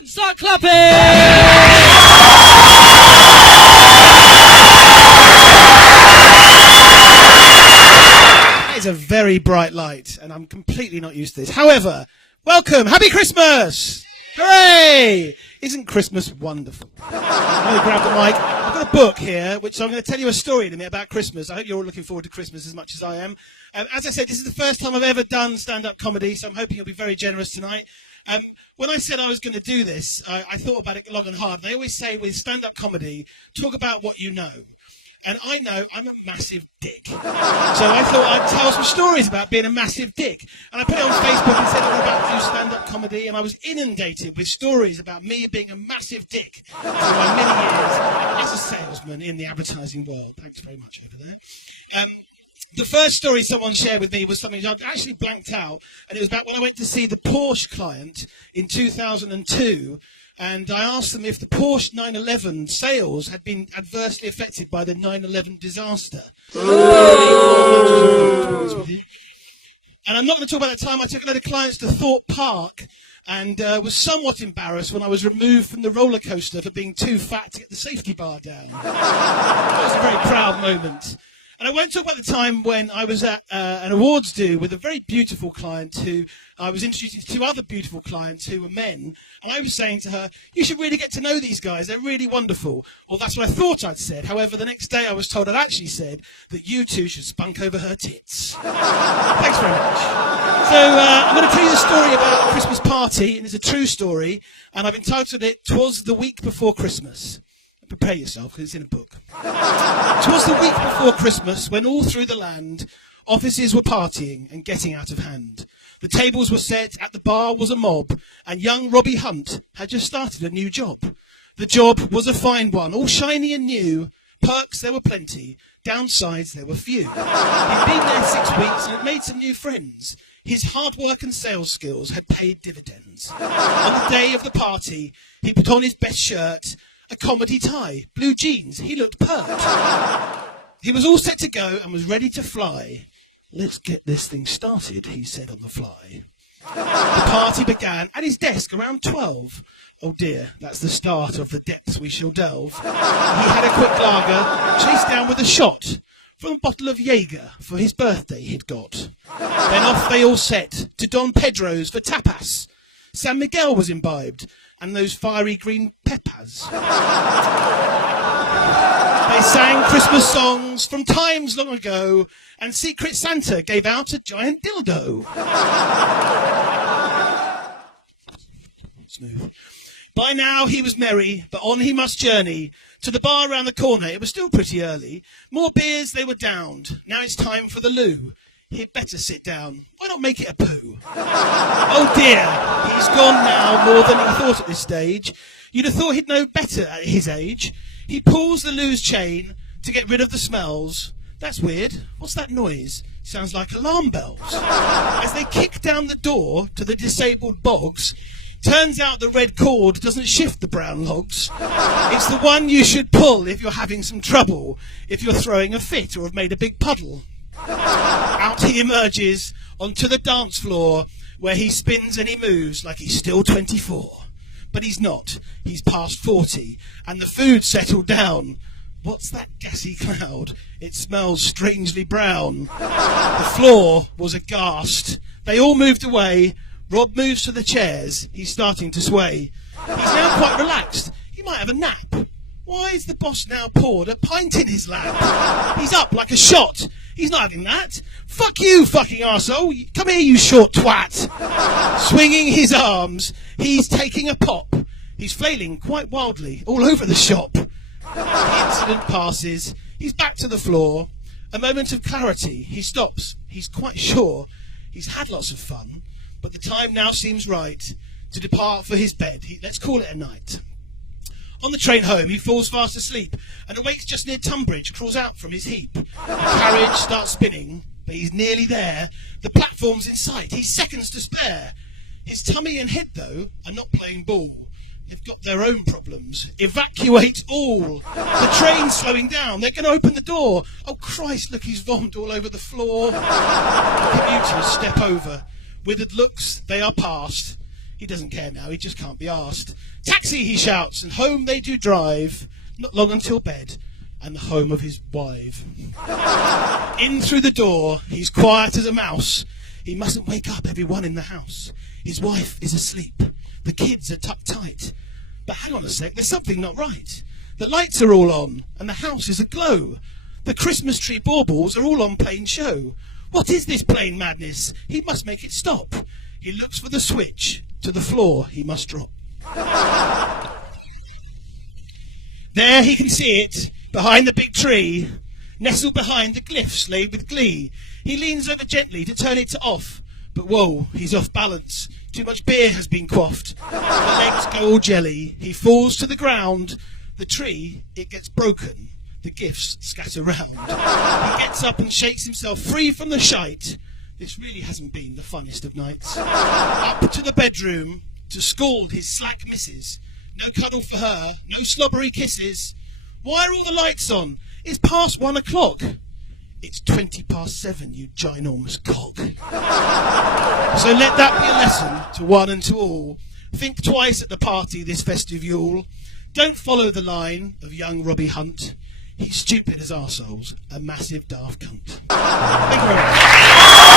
everyone, start clapping! That is a very bright light, and I'm completely not used to this. However, welcome, happy Christmas! Hooray! Isn't Christmas wonderful? I'm going to grab the mic. I've got a book here, which I'm going to tell you a story in a minute about Christmas. I hope you're all looking forward to Christmas as much as I am. As I said, this is the first time I've ever done stand-up comedy, so I'm hoping you'll be very generous tonight. When I said I was going to do this, I thought about it long and hard. They always say with stand-up comedy, talk about what you know. And I know I'm a massive dick. So I thought I'd tell some stories about being a massive dick. And I put it on Facebook and said I'm about to do stand-up comedy, and I was inundated with stories about me being a massive dick for my many years as a salesman in the advertising world. Thanks very much over there. The first story someone shared with me was something I'd actually blanked out, and it was about when I went to see the Porsche client in 2002, and I asked them if the Porsche 911 sales had been adversely affected by the 9/11 disaster. And I'm not going to talk about that time. I took a load of clients to Thorpe Park and was somewhat embarrassed when I was removed from the roller coaster for being too fat to get the safety bar down. That was a very proud moment. And I won't talk about the time when I was at an awards do with a very beautiful client who I was introduced to two other beautiful clients who were men. And I was saying to her, you should really get to know these guys. They're really wonderful. Well, that's what I thought I'd said. However, the next day I was told I'd actually said that you two should spunk over her tits. Thanks very much. So I'm going to tell you the story about a Christmas party, and it's a true story. And I've entitled it, "'Twas the Week Before Christmas." Prepare yourself, because it's in a book. It was the week before Christmas when all through the land offices were partying and getting out of hand. The tables were set, at the bar was a mob, and young Robbie Hunt had just started a new job. The job was a fine one, all shiny and new. Perks there were plenty, downsides there were few. He'd been there 6 weeks and had made some new friends. His hard work and sales skills had paid dividends. On the day of the party, he put on his best shirt, a comedy tie, blue jeans, he looked pert. He was all set to go and was ready to fly. Let's get this thing started, he said on the fly. The party began at his desk around 12. Oh dear, that's the start of the depths we shall delve. He had a quick lager, chased down with a shot from a bottle of Jaeger for his birthday he'd got. Then off they all set to Don Pedro's for tapas. San Miguel was imbibed, and those fiery green peppers. They sang Christmas songs from times long ago, and Secret Santa gave out a giant dildo. Smooth. By now he was merry, but on he must journey. To the bar round the corner, it was still pretty early. More beers, they were downed. Now it's time for the loo. He'd better sit down. Why not make it a poo? Oh dear, he's gone now more than he thought at this stage. You'd have thought he'd know better at his age. He pulls the loo's chain to get rid of the smells. That's weird. What's that noise? Sounds like alarm bells. As they kick down the door to the disabled bogs, turns out the red cord doesn't shift the brown logs. It's the one you should pull if you're having some trouble, if you're throwing a fit or have made a big puddle. Out he emerges onto the dance floor where he spins and he moves like he's still 24. But he's not. He's past 40 and the food's settled down. What's that gassy cloud? It smells strangely brown. The floor was aghast. They all moved away. Rob moves to the chairs. He's starting to sway. He's now quite relaxed. He might have a nap. Why is the boss now poured a pint in his lap? He's up like a shot. He's not having that. Fuck you, fucking arsehole. Come here, you short twat. Swinging his arms, he's taking a pop. He's flailing quite wildly all over the shop. The incident passes. He's back to the floor. A moment of clarity. He stops. He's quite sure. He's had lots of fun, but the time now seems right to depart for his bed. Let's call it a night. On the train home, he falls fast asleep and awakes just near Tunbridge, crawls out from his heap. The carriage starts spinning, but he's nearly there. The platform's in sight. He's seconds to spare. His tummy and head, though, are not playing ball. They've got their own problems. Evacuate all. The train's slowing down. They're going to open the door. Oh, Christ, look, he's vommed all over the floor. The commuters step over. Withered looks, they are past. He doesn't care now, he just can't be asked. Taxi, he shouts, and home they do drive, not long until bed, and the home of his wife. In through the door, he's quiet as a mouse. He mustn't wake up everyone in the house. His wife is asleep. The kids are tucked tight. But hang on a sec, there's something not right. The lights are all on, and the house is aglow. The Christmas tree baubles are all on plain show. What is this plain madness? He must make it stop. He looks for the switch. To the floor he must drop. There he can see it, behind the big tree, nestled behind the glyphs laid with glee. He leans over gently to turn it off, but whoa, he's off balance. Too much beer has been quaffed. The legs go all jelly. He falls to the ground. The tree, it gets broken. The gifts scatter round. He gets up and shakes himself free from the shite. This really hasn't been the funnest of nights. Up to the bedroom to scald his slack missus. No cuddle for her, no slobbery kisses. Why are all the lights on? It's past 1 o'clock. It's 7:20, you ginormous cock. So let that be a lesson to one and to all. Think twice at the party this festive Yule. Don't follow the line of young Robbie Hunt. He's stupid as arseholes, a massive daft cunt. Thank you very much.